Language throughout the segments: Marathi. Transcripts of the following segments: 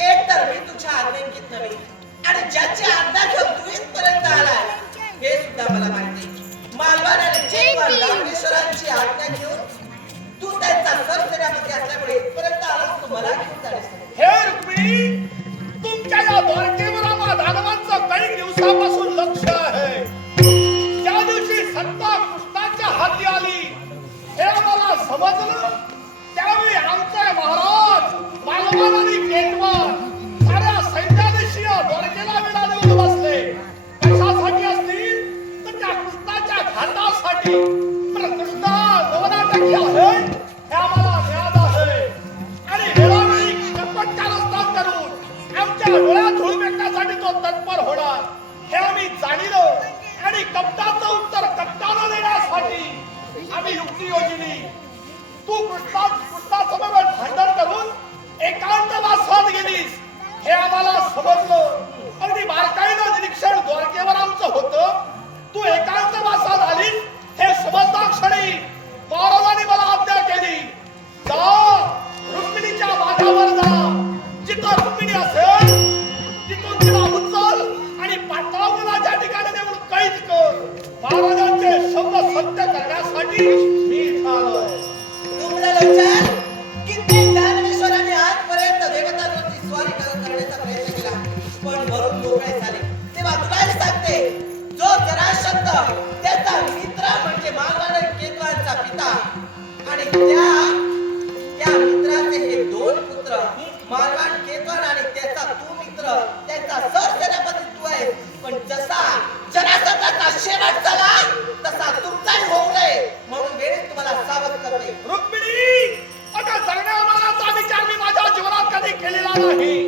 एक तर मी तुझ्या आज्ञांकित नव्हे आणि ज्याची आज्ञा घेऊन तू इथपर्यंत आलाय हे सुद्धा मला माहिती मालवान आणि आज्ञा घेऊन तू त्यांचा सरसेनापती असल्यामुळे इथपर्यंत आलास तू घेऊन हे रुक्मिणी तुमच्या काही दिवसापासून लक्ष आणि कपटाचं उत्तर कपटाला देण्यासाठी आम्ही युक्ती योजली तू कृष्णा कृष्णासमोर भांडण करून एकांत वासात गेलीस. हे आम्हाला समजलं. अगदी बारकाईनं निरीक्षण द्वारकेवर आमचं होत. तू एकांत वासात आली हे समजता क्षणी महाराजांनी मला आज्ञा केली. जा रुक्मिणीच्या वाट्यावर जा. त्याचा मित्र म्हणजे मालवान केतवांचा पिता. आणि त्या त्या मित्राचे हे दोन पुत्र आणि त्याचा तू मित्र त्याचा तू आहे पण जसा जनासंधाचा शेवट झाला तसा तुमचाही होऊ नये. म्हणून तुम्हाला सावध करते. रुक्मिणी आता विचार मी माझ्या जीवनात कधी केलेला नाही.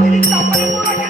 பதினெட்டாம் பதிமூணு